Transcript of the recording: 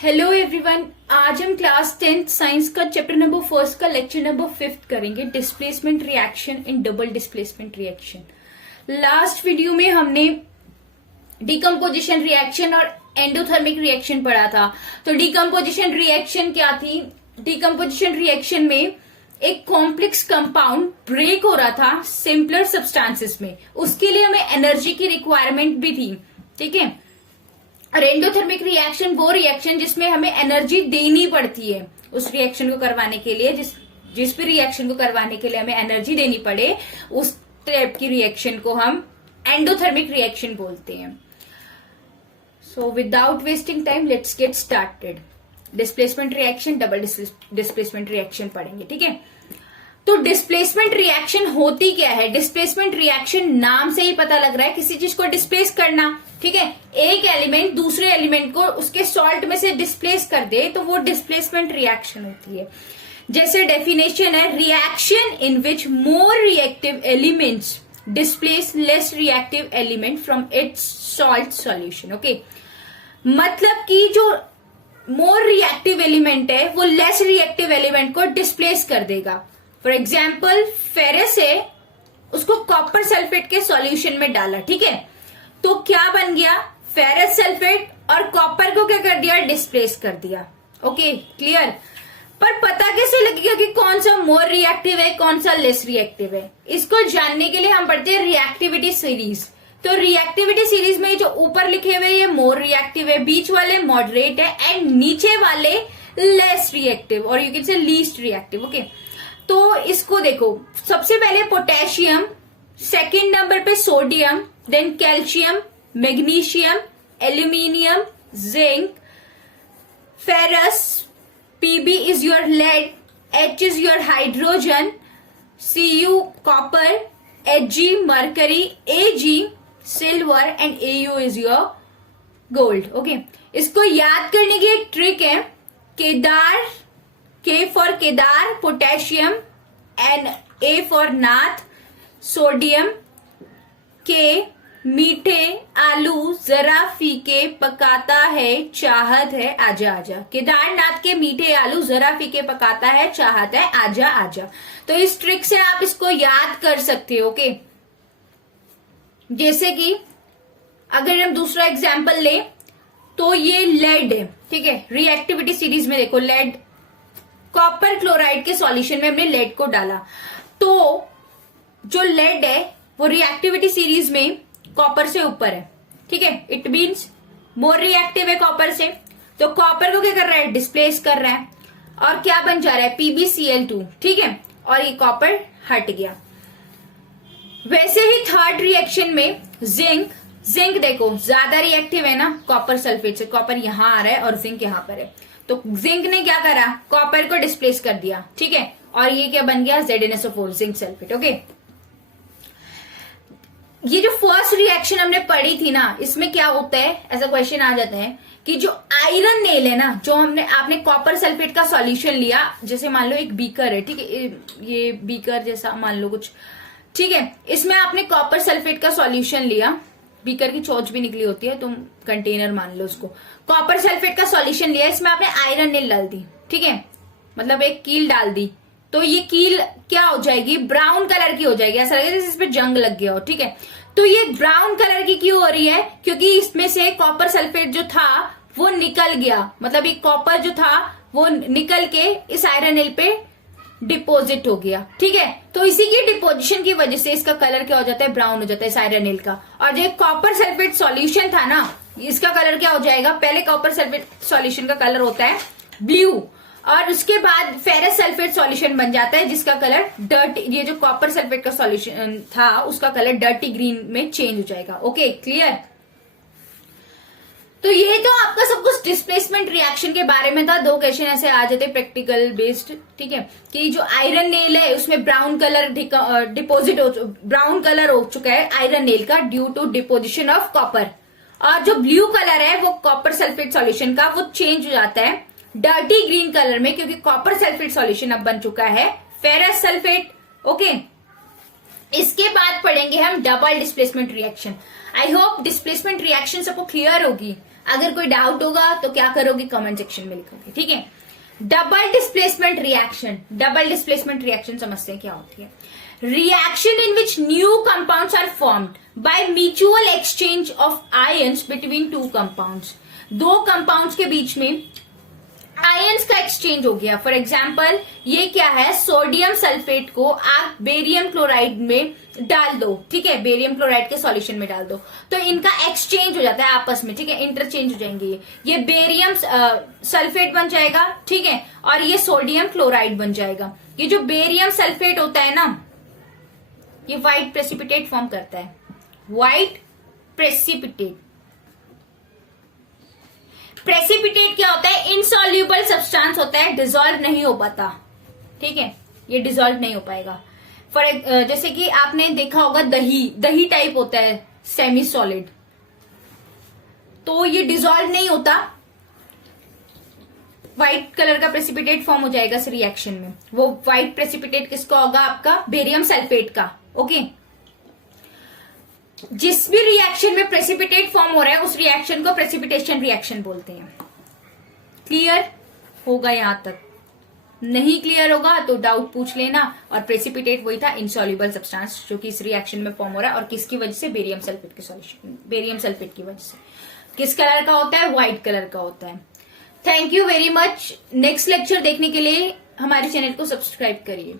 Hello everyone, आज हम class 10th science का चैप्टर नंबर 1 का लेक्चर नंबर 5 करेंगे, displacement reaction in double displacement reaction. Last video में हमने डिकम्पोजिशन रिएक्शन और एंडोथर्मिक रिएक्शन पढ़ा था। तो डिकम्पोजिशन रिएक्शन क्या थी? डिकम्पोजिशन रिएक्शन में एक कॉम्प्लेक्स कंपाउंड ब्रेक हो रहा था सिंपलर सब्सटेंसेस में, उसके लिए हमें एनर्जी की रिक्वायरमेंट भी थी। ठीक है। और एंडोथर्मिक रिएक्शन वो रिएक्शन जिसमें हमें एनर्जी देनी पड़ती है उस रिएक्शन को करवाने के लिए, जिस भी रिएक्शन को करवाने के लिए हमें एनर्जी देनी पड़े, उस टाइप की रिएक्शन को हम एंडोथर्मिक रिएक्शन बोलते हैं। So without wasting time let's get started. Displacement reaction, double displacement reaction पढ़ेंगे। ठीक है। तो डिस्प्लेसमेंट रिएक्शन होती क्या है? डिस्प्लेसमेंट रिएक्शन नाम से ही पता लग रहा है किसी चीज को डिस्प्लेस करना। ठीक है। एक एलिमेंट दूसरे एलिमेंट को उसके सॉल्ट में से डिस्प्लेस कर दे तो वो डिस्प्लेसमेंट रिएक्शन होती है। जैसे डेफिनेशन है, reaction in which more reactive elements displace less reactive element from its salt solution. Okay, मतलब कि जो मोर रिएक्टिव एलिमेंट है वो लेस रिएक्टिव एलिमेंट को डिस्प्लेस कर देगा। फॉर एग्जाम्पल, फेरस है, उसको कॉपर सल्फेट के सॉल्यूशन में डाला। ठीक है। तो क्या बन गया? फेरस सल्फेट और कॉपर को क्या कर दिया? डिस्प्लेस कर दिया। Okay, clear. पर पता कैसे लगेगा कि कौन सा मोर रिएक्टिव है, कौन सा लेस रिएक्टिव है? इसको जानने के लिए हम पढ़ते हैं रिएक्टिविटी सीरीज। तो रिएक्टिविटी सीरीज में जो ऊपर लिखे हुए ये मोर रिएक्टिव है, बीच वाले मॉडरेट है एंड नीचे वाले लेस रिएक्टिव और you can say least reactive. Okay, तो इसको देखो, सबसे पहले पोटेशियम, सेकंड नंबर पे sodium, then calcium, magnesium, aluminium, zinc, ferrous, PB is your lead, H is your hydrogen, CU copper, HG mercury, AG silver and AU is your gold. Okay, इसको याद करने की एक ट्रिक है, Kedar, K for Kedar, potassium, N A for Nath, sodium, के मीठे आलू जरा फीके पकाता है चाहत है आजा आजा। केदारनाथ के मीठे आलू जरा फीके पकाता है चाहत है आजा आजा। तो इस ट्रिक से आप इसको याद कर सकते हो। ओके, जैसे कि अगर हम दूसरा एग्जाम्पल ले तो ये लेड है। ठीक है। रिएक्टिविटी सीरीज में देखो, लेड, कॉपर क्लोराइड के सॉल्यूशन में हमने लेड को डाला, तो जो लेड है वो रिएक्टिविटी सीरीज में कॉपर से ऊपर है। ठीक है। इट मीन्स मोर रिएक्टिव है कॉपर से, तो कॉपर को क्या कर रहा है? डिस्प्लेस कर रहा है और क्या बन जा रहा है? PbCl2। ठीक है। और ये कॉपर हट गया। वैसे ही थर्ड रिएक्शन में जिंक, जिंक देखो ज्यादा रिएक्टिव है ना कॉपर सल्फेट से, कॉपर यहां आ रहा है और जिंक यहां पर है, तो जिंक ने क्या करा? कॉपर को डिस्प्लेस कर दिया। ठीक है। और ये क्या बन गया? ZnSO4, zinc sulphate. ओके, ये जो फर्स्ट रिएक्शन हमने पढ़ी थी ना, इसमें क्या होता है, ऐसा क्वेश्चन आ जाता है कि जो आयरन नेल है ना, जो आपने कॉपर सल्फेट का सॉल्यूशन लिया, जैसे मान लो एक बीकर है। ठीक है, ये बीकर जैसा मान लो कुछ। ठीक है, इसमें आपने कॉपर सल्फेट का सॉल्यूशन लिया, बीकर की चोंच भी निकली होती है, तुम कंटेनर मान लो उसको। कॉपर सल्फेट का सॉल्यूशन लिया, इसमें आपने आयरन नेल डाल दी। ठीक है, मतलब एक कील डाल दी, तो ये कील क्या हो जाएगी? ब्राउन कलर की हो जाएगी। ऐसा लगेगा जैसे इस पे जंग लग गया हो। ठीक है, तो ये ब्राउन कलर की क्यों हो रही है? क्योंकि इसमें से कॉपर सल्फेट जो था वो निकल गया, मतलब ये कॉपर जो था वो निकल के इस आयरन नेल पे डिपोजिट हो गया। ठीक है, तो इसी की डिपोजिशन की वजह से इसका कलर क्या हो जाता है? ब्राउन हो जाता है इस आयरन नेल का। और जो कॉपर सल्फेट सॉल्यूशन था ना, इसका कलर क्या हो जाएगा? पहले कॉपर सल्फेट सॉल्यूशन का कलर होता है ब्लू, और उसके बाद फेरस सल्फेट सॉल्यूशन बन जाता है जिसका कलर डर्टी, ये जो कॉपर सल्फेट का सॉल्यूशन था उसका कलर डर्टी ग्रीन में चेंज हो जाएगा। Okay, clear. तो ये तो आपका सब कुछ डिस्प्लेसमेंट रिएक्शन के बारे में था। दो क्वेश्चन ऐसे आ जाते प्रैक्टिकल बेस्ड। ठीक है, कि जो आयरन नेल है उसमें ब्राउन कलर डिपोजिट हो, ब्राउन कलर हो चुका है आयरन नेल का due to deposition of copper, और जो ब्लू कलर है वो कॉपर सल्फेट सॉल्यूशन का वो चेंज हो जाता है डर्टी ग्रीन कलर में, क्योंकि कॉपर सल्फेट सॉल्यूशन अब बन चुका है फेरस सल्फेट। ओके, इसके बाद पढ़ेंगे हम double displacement reaction. I hope displacement reaction सबको क्लियर होगी। अगर कोई डाउट होगा तो क्या करोगे, कमेंट सेक्शन में लिखोगे, ठीक है। Double displacement reaction, double displacement reaction समझते हैं क्या होती है। Reaction in which new compounds are formed by mutual exchange of ions between two compounds. दो कंपाउंड्स के बीच में आयंस का एक्सचेंज हो गया। फॉर एग्जाम्पल ये क्या है, सोडियम सल्फेट को आप बेरियम क्लोराइड में डाल दो, ठीक है, बेरियम क्लोराइड के सॉल्यूशन में डाल दो, तो इनका एक्सचेंज हो जाता है आपस में, ठीक है, इंटरचेंज हो जाएंगे। ये बेरियम सल्फेट बन जाएगा, ठीक है, और ये सोडियम क्लोराइड बन जाएगा। ये जो बेरियम सल्फेट होता है ना, ये व्हाइट प्रेसिपिटेट फॉर्म करता है, व्हाइट प्रेसिपिटेट। प्रेसिपिटेट क्या होता है, इनसॉल्यूबल सब्सटेंस होता है, डिसॉल्व नहीं हो पाता, ठीक है, ये डिसॉल्व नहीं हो पाएगा। फॉर जैसे कि आपने देखा होगा दही, दही टाइप होता है सेमी सॉलिड, तो ये डिसॉल्व नहीं होता, व्हाइट कलर का प्रेसिपिटेट फॉर्म हो जाएगा इस रिएक्शन में। वो व्हाइट प्रेसिपिटेट किसका होगा, आपका बेरियम सल्फेट का, ओके। जिस भी रिएक्शन में प्रेसिपिटेट फॉर्म हो रहा है उस रिएक्शन को प्रेसिपिटेशन रिएक्शन बोलते हैं। क्लियर होगा यहां तक? नहीं क्लियर होगा तो डाउट पूछ लेना। और प्रेसिपिटेट वही था, इनसॉल्युबल सब्सटेंस, जो कि इस रिएक्शन में फॉर्म हो रहा है, और किसकी वजह से, बेरियम सल्फेट के सॉल्यूशन, बेरियम सल्फेट की वजह से। किस कलर का होता है, व्हाइट कलर का होता है। Thank you very much. Next lecture देखने के लिए हमारे चैनल को सब्सक्राइब करिए।